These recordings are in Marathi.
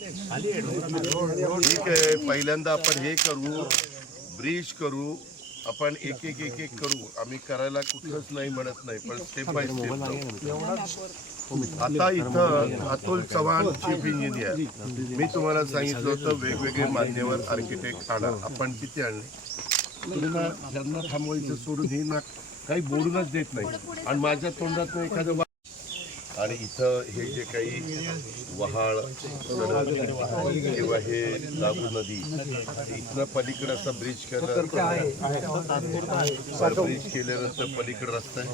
ठीक आहे पहिल्यांदा आपण हे करू ब्रिज करू आपण एक एक एक एक करू. आम्ही करायला कुठलंच नाही म्हणत नाही पण स्टेप बाय स्टेप आता इथं अतुल चव्हाण चीफ इंजिनियर मी तुम्हाला सांगितलं होतं वेगवेगळे मान्यवर आर्किटेक्ट आणा. आपण किती आणले? त्यांना थांबवायचं सोडून हे ना काही बोलूनच देत नाही. आणि माझ्या तोंडात एखादं आणि इथं हे जे काही वहाळ किंवा हे लागू नदी इथनं पलीकडे असं ब्रिज केलं ब्रिज केल्यानंतर पलीकडे रस्ता. आहे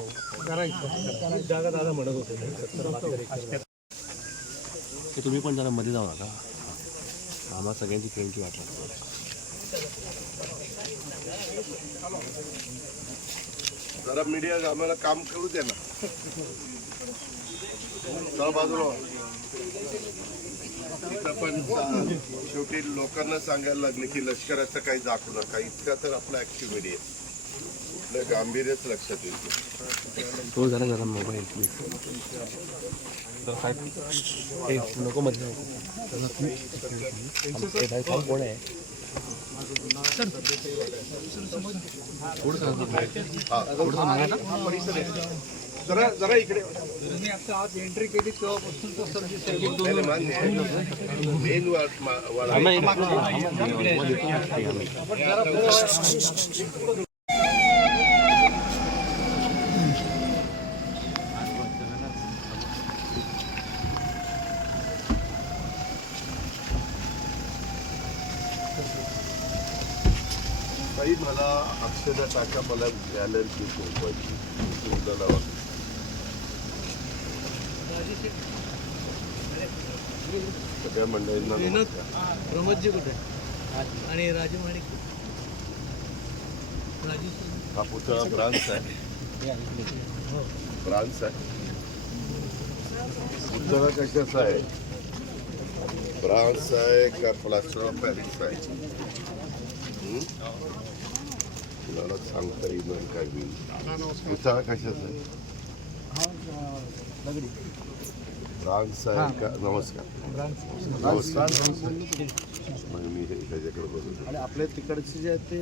तुम्ही पण जरा मध्ये जाऊ नका आम्हाला सगळ्यांची ट्रेनची वाट लागते. जरा मीडिया आम्हाला काम करू द्या ना. बाजूला इथं पण शेवटी लोकांना सांगायला लागले की लष्कराचं काही दाखवू नका. इतका तर आपला ऍक्टिव्हिटी आहे. कुठलं गांभीर्यच लक्षात येईल तो झाला जरा मोबाईल नको मध्ये कोण आहे जरा जरा इकडे तुम्ही आता आज एंट्री केली तेव्हापासून सर दिसतंय की नाही, नाही, मान्य आहे. मेन वा- मा- वाडा आम्ही एक- आम्ही- मध्ये येतो. आम्ही. काही मला अक्षदा टाका मला गॅलरी तुमचा लावा. सगळ्या मंडळींना. प्रमोदजी कुठे? आणि राजू माणिक हा पुतळा ब्रांच आहे. ब्रांच आहे. पुतळा कशाचा आहे? ब्रांच आहे का? प्लास्टर ऑफ पॅरिस आहे. मला सांगता येईल काय होईल? पुतळा कशाचा? आहे ब्रांच आहे का? नमस्कार. नमस्कार. मग मी हे ह्याच्याकडे बघतो आणि आपल्या तिकडचे जे आहे ते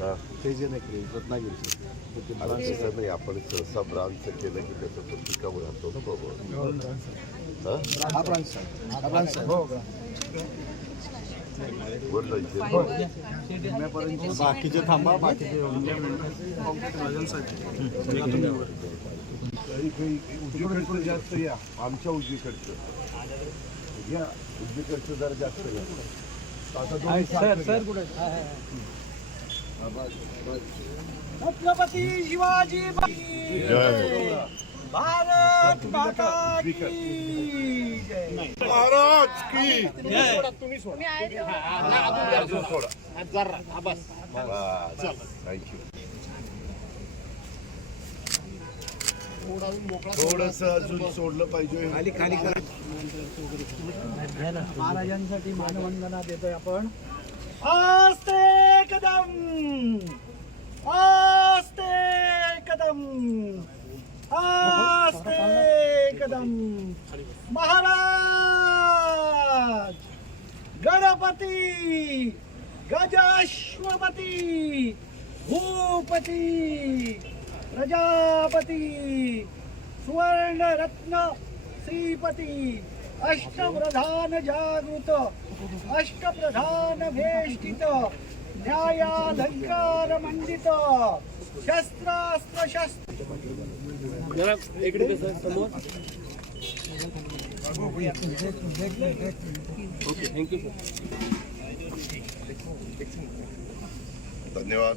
हा ते जे नाही रत्नागिरी तसं नाही आपण सहसा ब्रांच केलं की त्याचं पत्रिका राहतो. हा हा? ब्रांच हा ब्रांच आहे हो वर थांबा जास्त या आमच्या उजवीकडचं घ्या उजवीकडचं जरा जास्त दोन्ही सर सर कुठे छत्रपती. भारत माता की जय। महाराज की थँक्यू थोडस अजून सोडलं पाहिजे. खाली खाली महाराजांसाठी मानवंदना देतोय आपण. आस्ते कदम आस्ते कदम आस्ते महाराज! गणपती! गजाश्वपती! भूपती प्रजापती सुवर्णरत्न! श्रीपती! अष्टप्रधान जागृत! अष्टप्रधान वेष्टित न्यायालंकार मंडित! शस्त्रास्त्र शस्त्र जरा इकडे कसं समोर? ओके थँक्यू सर धन्यवाद.